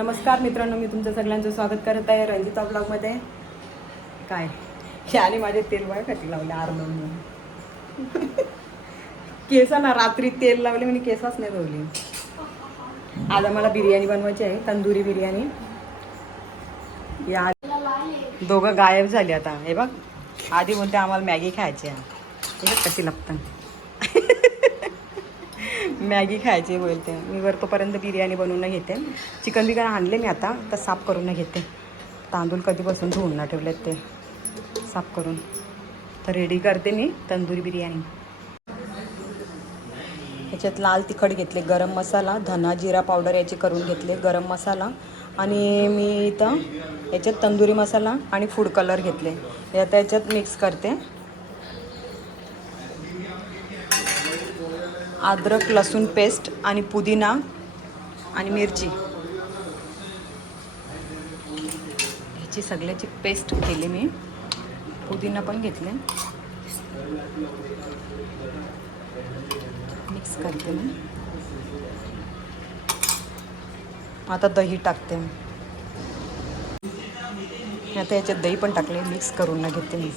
नमस्कार मित्रांनो मी तुमचं सगळ्यांचं स्वागत करत आहे रंजिता ब्लॉगमध्ये. काय? याने माझे तेल वाय खाती लावले आरलं म्हणून. केसांना रात्री तेल लावले म्हणजे मी केसाच नाही धुवली. आज आम्हाला बिर्याणी बनवायची आहे तंदुरी बिर्याणी. या दोघं गायब झाले आता. हे बघ आधी बोलते आम्हाला मॅगी खायची आहे. हे कशी लागतं मॅगी खायची बोलते. मी वरतोपर्यंत बिर्याणी बनवून घेते. चिकन बिकन आणले मी आता तर साफ करून घेते. तांदूळ कधीपासून धुवून ना ठेवलेत ते. साफ करून. तर रेडी करते मी तंदुरी बिर्याणी. ह्याच्यात लाल तिखट घेतले गरम मसाला धना जिरा पावडर याची करून घेतले गरम मसाला. आणि मी इथं याच्यात तंदुरी मसाला आणि फूड कलर घेतले. आता याच्यात मिक्स करते. अद्रक लसूण पेस्ट आणि पुदिना आणि मिरची. ह्याची सगळ्याची पेस्ट केली मी. पुदिना पण घेतले. मिक्स करते मी. आता दही टाकते आता याच्यात दही पण टाकले मिक्स करून ना घेते मी.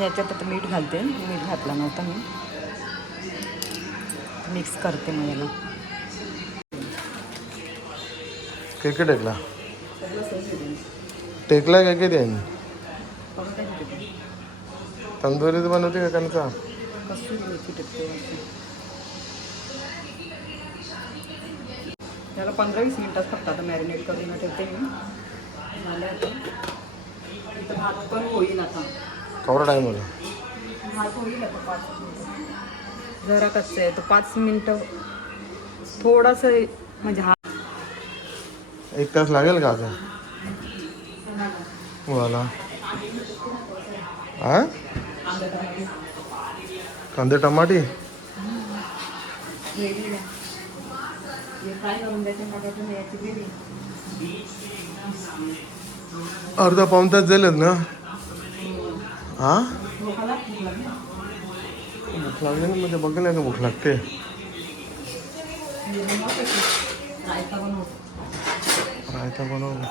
याच्यात आता मीठ घालते. मीठ घातलं नव्हतं मी. मिक्स करते मग याला. क्रिकेट टेकला टेकला काय किती? आहे तंदुरीच बनवते का वरती. त्याला पंधरा वीस मिनिटात फक्त आता मॅरिनेट करून? ठेवते मी. झालं आता. भात पण होईल आता. होता भात होईल जरा कच्चं आहे तर पाच मिनटं थोडंसं म्हणजे हा एक तास लागेल का आता? हा कांदे टमाटे? अर्धा पाऊन तास झालेत ना? हा? भूक लागली. ना म्हणजे बघायला का भूक लागते रायता बनव दाखव बनवलं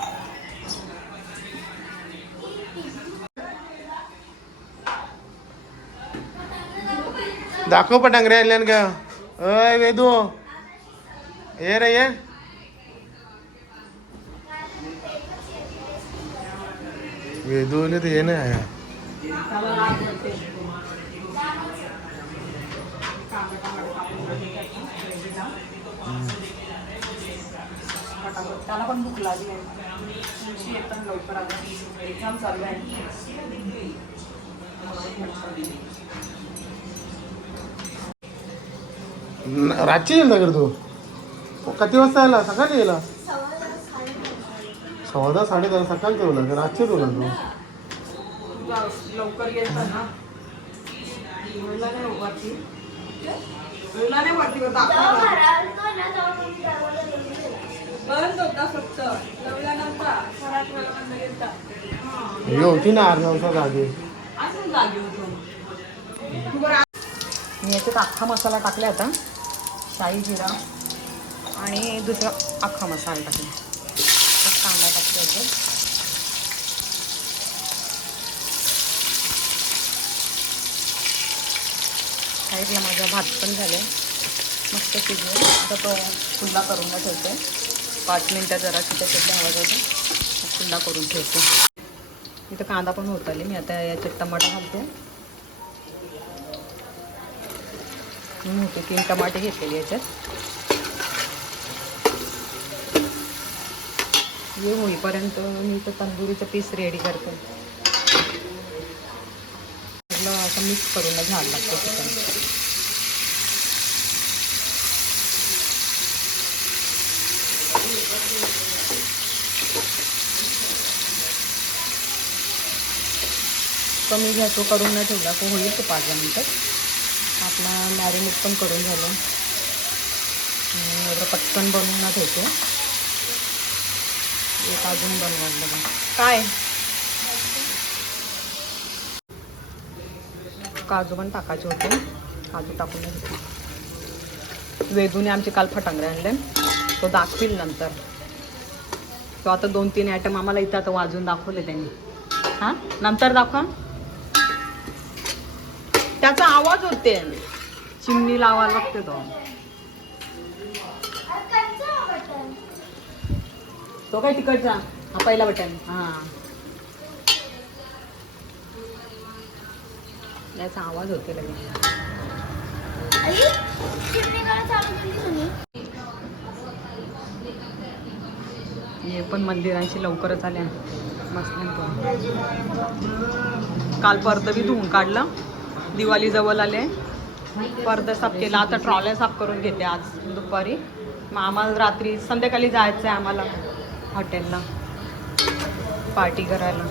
दाखव आल्यान का। अय वेदू। ये रे ये वेदू आले तर ये नाही आया। पटापट. त्याला पण भूक लागली आहे. एकदम लवकर आलं. एक्झाम चालू आहे. न- रातची येईल ना तू? हो, किती वाजता आला सकाळी येला सव्वा दहा साडे दहा सकाळी ठेवला का रातची तुला तू? लवकर गेलता ना? मुलीला नाही वरती मुलीला नाही. बंद होता फक्त लवला नव्हता घरात वेळ बंद गेलता ही. होती ना अर्धा अजून जागी होतो. मी याच्यात अख्खा मसाला टाकला आता. शाही जिरा आणि दुसरा अख्खा मसाला टाकला कांदा टाकला याच्यात. साईडला माझा भात पण झाला. मस्त शिजले. आता तो खुल्ला करून ठेवते. पाच मिनटं जरा त्याच्यात आवाज होता. खुल्ला करून ठेवते. इथं कांदा पण होत आले मी आता याच्यात टमाटा घालते. मी होते तीन टमाटे घेतलेले याच्यात. हे होईपर्यंत मी तर तंदुरीचं पीस रेडी करते. असं मिक्स करून घ्यायला लागतं चिकन. कमी गॅसवर करून न ठेवला तो होईल तो पाच दहा मिनटं. आपला मॅरिनेट पण करून झालं. एवढं पटकन बनवून ठेवतो ठेवते. एक अजून बनवायला काय? काजू पण टाकायचे होते. काजू टाकून घेतली वेदूने आमचे काल फटांगडे आणले. तो दाखवील नंतर. तो आता दोन तीन आयटम आम्हाला इथं आता वाजून दाखवले त्यांनी. हां? नंतर दाखवा. त्याचा आवाज होते. चिमणी लावायला लागते तो. तो काय तिकडचा? हा पहिला बटन हा. याचा आवाज होतो लगेच. हे पण मंदिरांशी लवकरच आल्या. मस्त काल पर्द बी धुवून काढलं. दिवाळी जवळ आले. पर्द साफ केला. आता ट्रॉल्या साफ करून घेते आज दुपारी. मग आम्हाला रात्री संध्याकाळी जायचं आहे आम्हाला हॉटेलला. पार्टी करायला.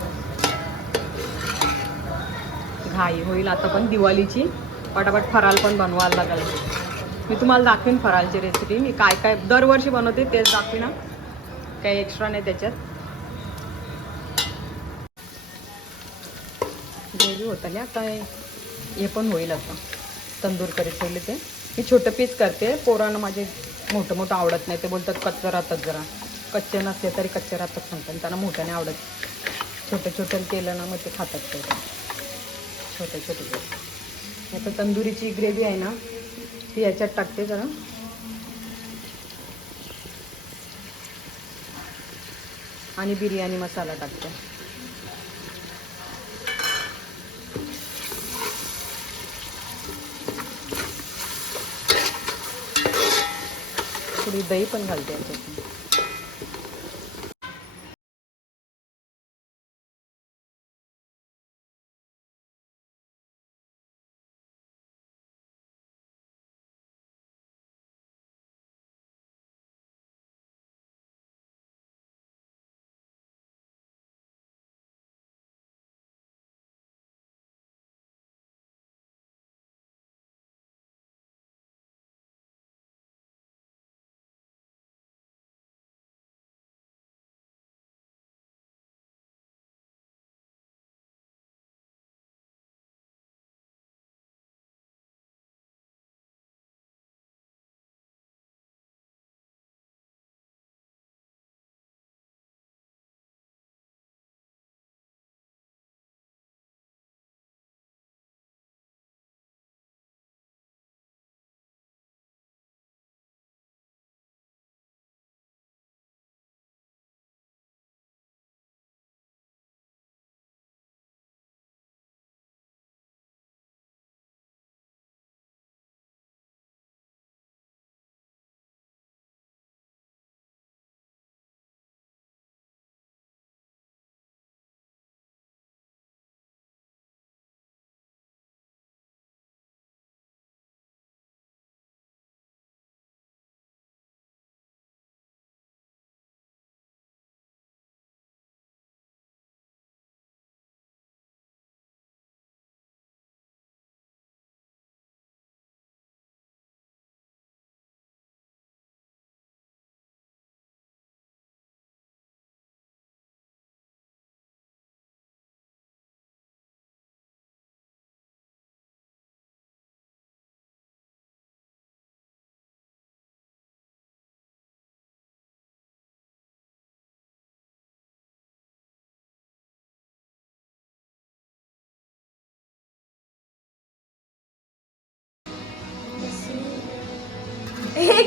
घाई होईल आता पण दिवाळीची. पटापट फराळ पण बनवायला लागेल. मी तुम्हाला दाखवीन फराळची रेसिपी मी काय काय दरवर्षी बनवते तेच दाखवीन काही एक्स्ट्रा नाही त्याच्यात. ग्रेव्ही होत आली आता. हे हे पण होईल आता. तंदूर करीत ठेवले ते. मी छोटं पीस करते. पोरांना माझे मोठं मोठं आवडत नाही. ते बोलतात कच्चं राहतात जरा. कच्चे नसले तरी कच्चे राहतात सांगतात त्यांना मोठ्याने आवडत. छोटं छोटं केलं ना मग ते खातात ते. छोटे छोटे आता तंदुरीची ग्रेव्ही आहे ना ती याच्यात टाकते जरा. आणि बिर्याणी मसाला टाकते. थोडी दही पण घालते याच्यात.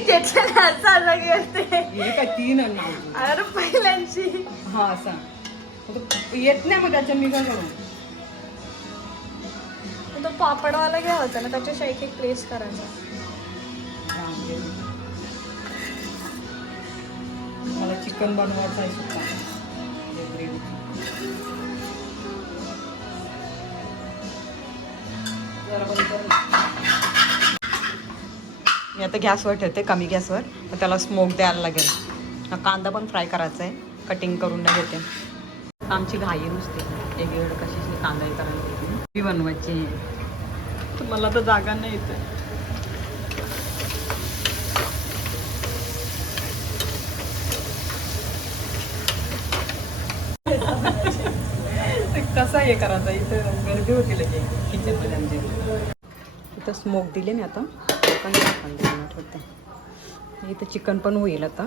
त्याच्या नाचायला गेलते हे काय तीन आहे ना अरे पहिल्यांची हा असा तो येत नाही मग त्याच्या मी काय करू तो पापडवाला घ्या होता ना त्याच्या एक एक प्लेस करायचा राम. मला चिकन बनवायचं आहे सुद्धा gravy. जरा बंद कर ना. मी आता गॅसवर ठेवते कमी गॅसवर. मग त्याला स्मोक द्यायला लागेल. कांदा पण फ्राय करायचा आहे. कटिंग करून नाही घेते. आमची घाई नुसते एक वेळ कशी कांदा करायला मी बनवायची मला तर जागा नाही येते कसं हे करायचं? इथं गर्दी होती लगे किचनमध्ये आमच्या इथं स्मोक दिले मी आता. चिकन टाकून देणार ठेवते इथं चिकन पण होईल आता.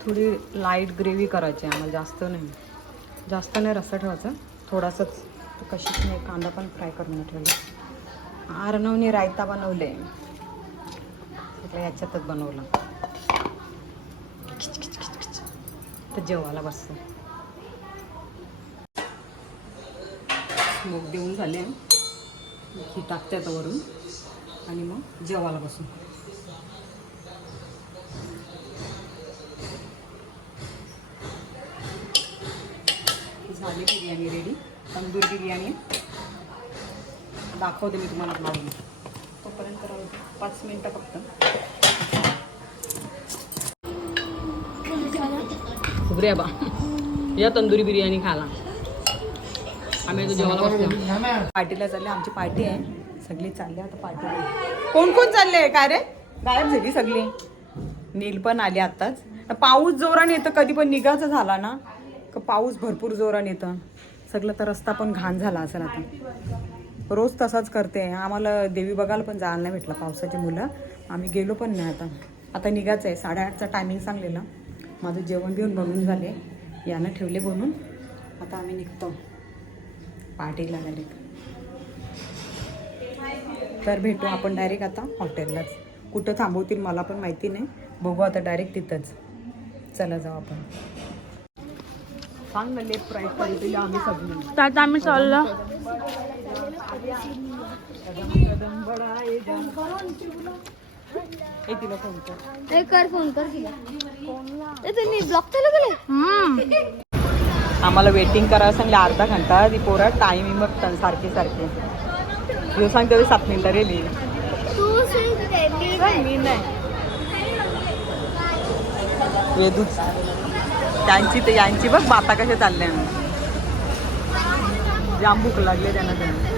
थोडी लाइट ग्रेव्ही करायची आहे आम्हाला जास्त नाही. जास्त नाही रस्सा ठेवायचा. थोडासाच कशीच नाही कांदा पण फ्राय करून ठेवला. आर्नवने रायता बनवले. याच्यातच बनवलं. तर जेवायला बसतो. स्मोक देऊन झाले. ही टाकते वरून. आणि मग जेवायला बसून. झाली बिर्याणी रेडी तंदूर बिर्याणी. दाखवते मी तुम्हाला लावून तोपर्यंत पाच मिनटं फक्त. उभरे बा. या तंदुरी बिर्याणी खाला आम्ही आता जेवायला बसलो. पार्टीला चालले आमची पार्टी आहे. सगळी चालली आता पार्टीला. कोण कोण चालले? काय रे? गायब झाली सगळी. नील पण आली आत्ताच. पाऊस जोराने येतं कधी पण निघायचं झाला ना का पाऊस भरपूर जोराने येतं. सगळं तर रस्ता पण घाण झाला असेल आता. रोज तसाच करते. आम्हाला देवी बघायला पण जायला नाही भेटलं पावसाची मुलं. आम्ही गेलो पण नाही आता. आता निघायचं आहे. साडेआठचा टायमिंग सांगलेला. माझं जेवण बिवण बनवून झाले. यानं ठेवले बनवून. आता आम्ही निघतो. पार्टीला डायरेक्ट तर भेटू आपण डायरेक्ट आता हॉटेललाच. कुठं थांबवतील मला पण माहिती नाही. बघू आता डायरेक्ट तिथंच. चला जाऊ आपण. सांग ना लेफ्ट राईट क्वालिटीला आम्ही सगळे. त्यात आम्ही चाललो. तिला फोन कर. कर फोन कर तिला. ब्लॉक केलं गेले आम्हाला वेटिंग करायला सांगले अर्धा घंटा ती पोरा टायमिंग बघतात सारखे सारखे. ह्यो सांगते सात मिनिटं रेली तू मी नाही. वेदूच त्यांची तर यांची बघ बाता कशा चालल्या. जाम भूक लागले त्यांना त्यांना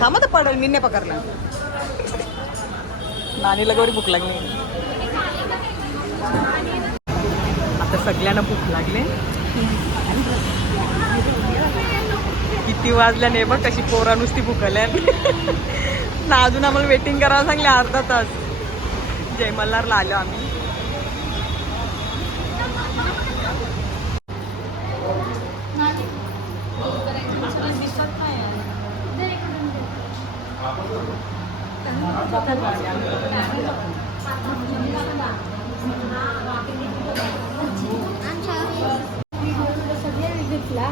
थांबा तर पडेल मी नाही पकडला. नानीला गौरी भूक लागली. आता सगळ्यांना भूक लागले. किती वाजल्याने बघ कशी पोरा नुसती भुकल्या ना अजून आम्हाला वेटिंग करायला सांगले अर्धा तास. जयमल्लारला आलो आम्ही सगळ्यांनी घेतला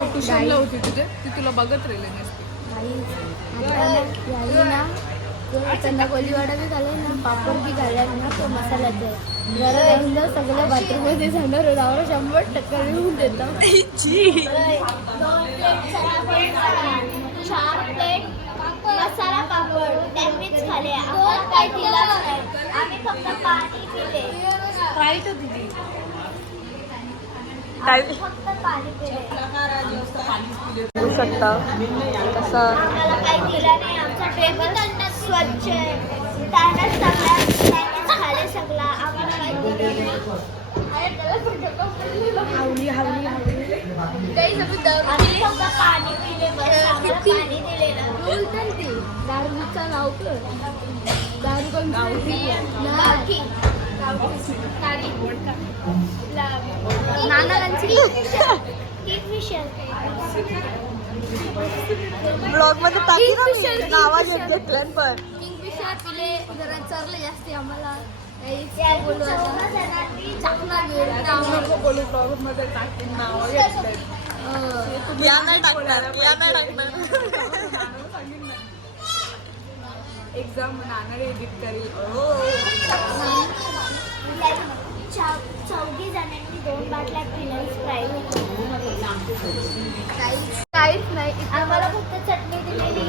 ट्युशनला होती तुझे ती तुला बघत राहिले नसते यायला ना तो त्यांना कोलीवाडा बी घालाय ना पापड बी घालाय ना तो मसाल्याचा जरा येऊन जा सगळं बाथरूममध्ये जाणार रावर शंभर टक्का लिहून देतो. चार प्लेट मसाला पापड त्यांनीच खाले आम्हाला काय दिलं आम्ही फक्त पाणी पिले ती शकता कसं स्वच्छ आहे त्यानं खाले सगळा आम्हाला काही दिलं नाही. हावली हावली हावली. आम्ही फक्त पाणी पिले बस आम्हाला पाणी दिले ना. बोलतात ते. दारूचं नाव दारू कोण गावठी. नानांची ब्लॉगमध्ये टाकी ना मी. नावात Kingfisher. घेतलं पण. किंगफिशर पिले जरा चरले जास्ती आम्हाला. या नाही. टाकणार या नाही टाकणार. एक्झाम नाणार एडिट करेल चौ- चौघी जणांनी दोन काहीच नाही आम्हाला फक्त चटणी दिलेली.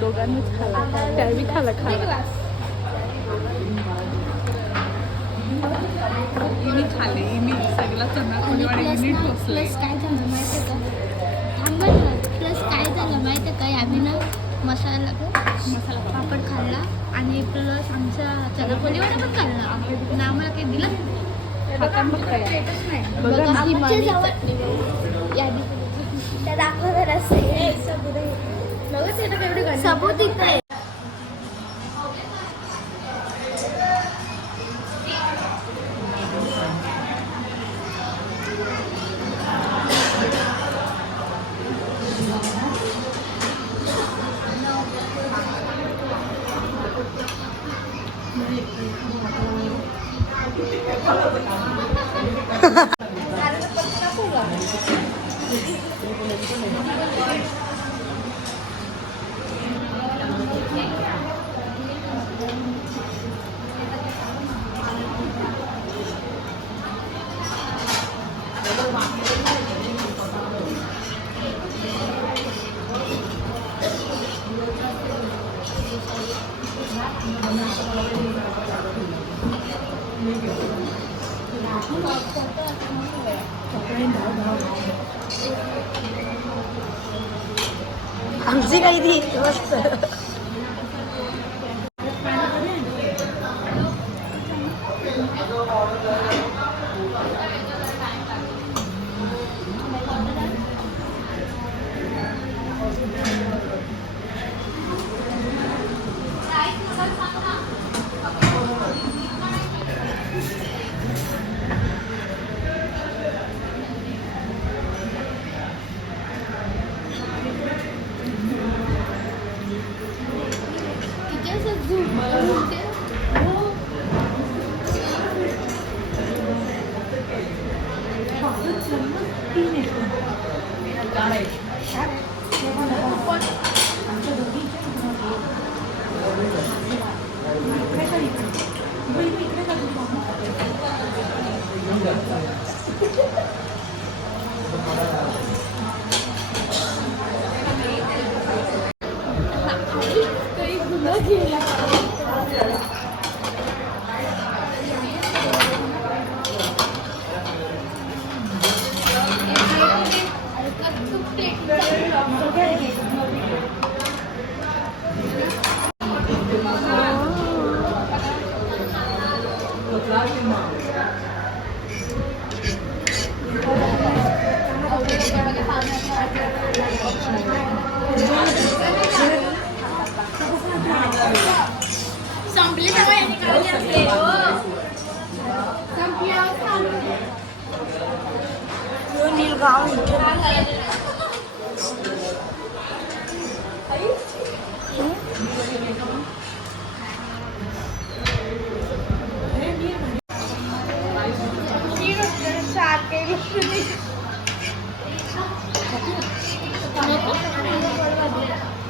दोघांनी खाला त्यावेळी खाला खाला काय झालं माहिती का? थांबा प्लस काय झालं माहिती काय आम्ही ना मसाला मसाला पापड खाल्ला आणि प्लस आमचा चला पोलीवाडा पण खाल्ला. आणि आम्हाला काही दिलं? नाही.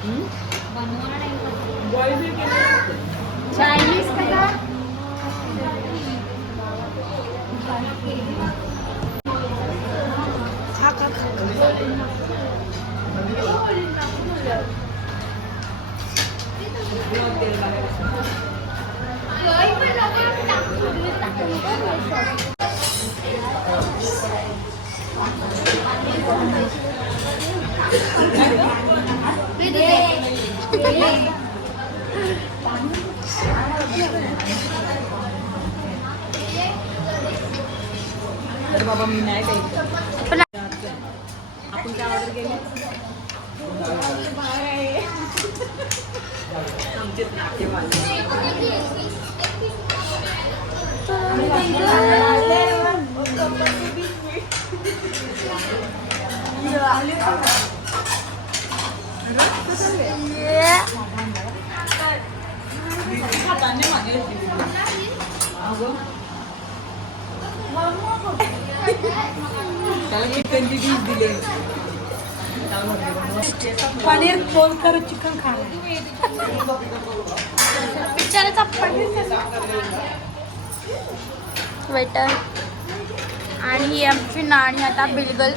Hmm? వన్ మోర్ पनीर खोल कर चिकन खाना बेचारे सब पनीर स्वेटर आणि ही आमची नाणी आता बिलगल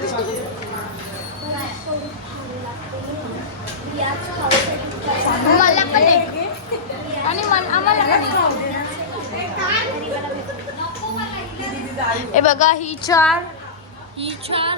मला पण आणि हे बघा ही चार. ही चार.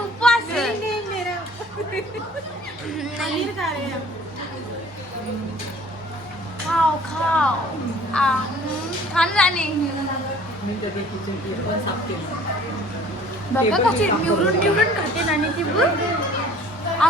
पनीर खा रहे हैं. खाओ खाओ आ, हम्म, छान झाली मी त्याचं kitchen ती पण साफ केलं. बघा कशी निवडून निवडून खाते ना आणि ती बघ. आ,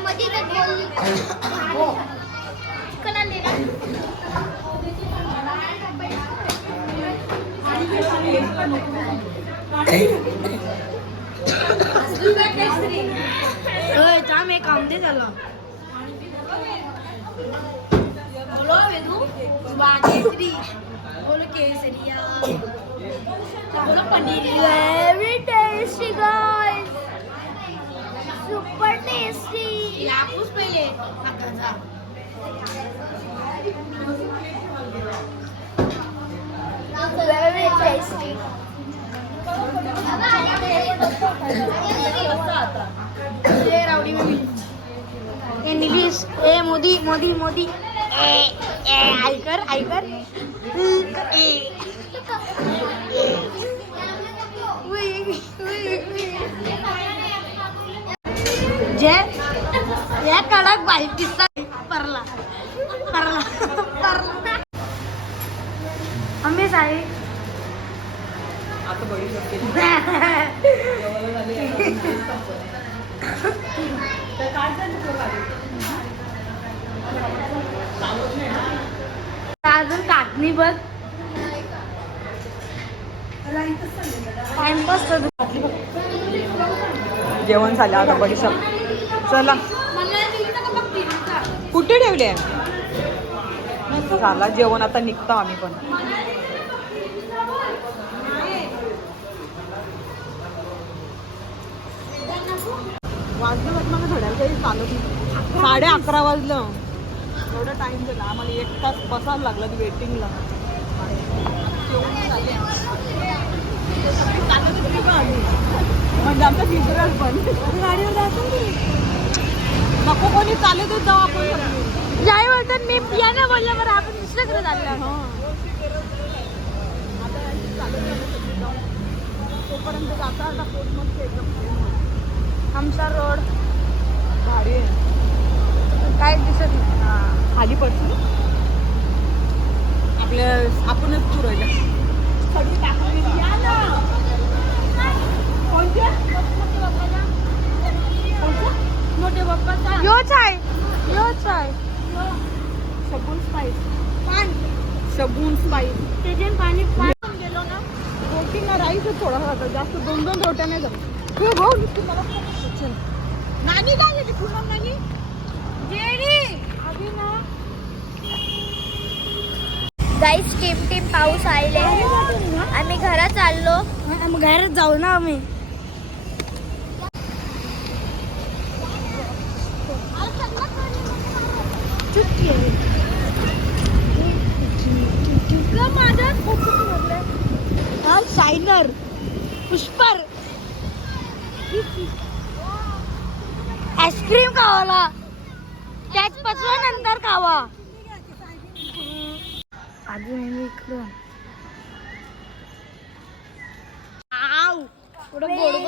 मध्ये तर बोलली चिकन आणले ना थांब एक काम दे त्याला बोलो वेदू केसरी बोलो केसरिया। बोलो paneer. Very tasty guys super tasty लापूस पहिले. व्हेरी टेस्टी ए मोदी मोदी मोदी. ए ए ऐकर ऐकर. ए. जे या कडक बाईक दिसतात परला. परला. परला. आम्ही साई. अजून काटणी बघ. टाइमपास जेवण झालं आता बडीशॉप चला. कुठे ठेवले? झाला जेवण आता निघतो आम्ही पण. वाजलं बघ मला थोड्या काही चालत नाही. साडे अकरा वाजलं. एवढा टाइम झाला. आम्हाला एक तास बसायला लागला वेटिंगला म्हणजे आमचा फिजरल पण. गाडीवर जातो नको कोणी चालत जाऊ आपण. जाई बोलतात मी याने बोललं बरं आपण दुसऱ्याकडे चाललो हां. तोपर्यंत जाता आता पोट मस्त एकदम आमचा रोड भारी आहे. काय दिसत नाही. खाली पडतो आपल्या आपणच पुरवल्या सगळी टाकली या ना कोणत्या मोठे बाप्पाचा योच आहे योच आहे शगुन स्पाईस पान. शगुन स्पाईस त्याचे पाणी पाणी गेलो ना रोटीला राईस थोडा होता. जास्त दोन दोन रोट्या नाही झाल्या तू भाऊ नुसती मला. नानी काय गेली पूनम नानी? गेली अभी ना. गाईस टिम टिम पाऊस आले आम्ही घरात चाललो. घरात जाऊ ना आम्ही. Very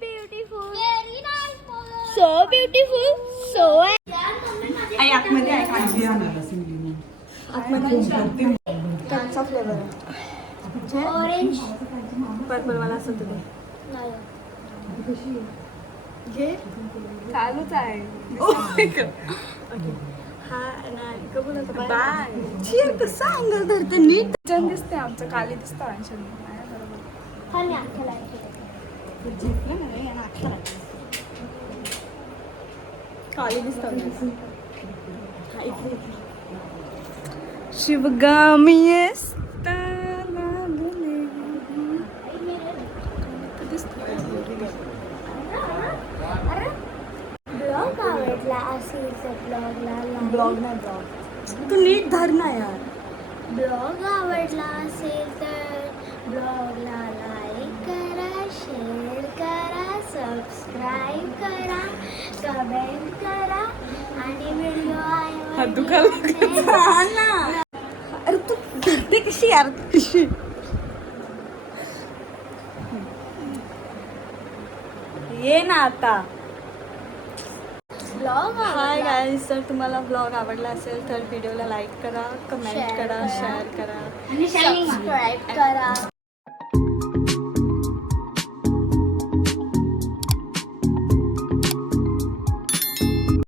beautiful. Very nice. So beautiful. So. आई आतमध्ये आहे. सिंगली त्यांचा फ्लेवर आहे. Orange. पर्पल मला असं तुझे घे. चालूच आहे. हा नाही कबूल होतं. बाय चिर कसं अंगावर धरतं. नीट छान दिसते आमचं. काली दिसतं अंशन शिवगामी ब्लॉग आवडला असेल तर ब्लॉगला ब्लॉग नाही ब्लॉग. तू नीट धर ना यार. ब्लॉग आवडला असेल तर ब्लॉगला शेअर करा सबस्क्राईब करा कमेंट करा आणि व्हिडिओ हात दुखायला हा ना. अरे तू धरते कशी यार? कशी? ये ना आता. ब्लॉग हाय गाईज जर तुम्हाला ब्लॉग आवडला असेल तर व्हिडिओला लाईक करा कमेंट Share करा करा. शेअर करा. आणि सबस्क्राईब करा.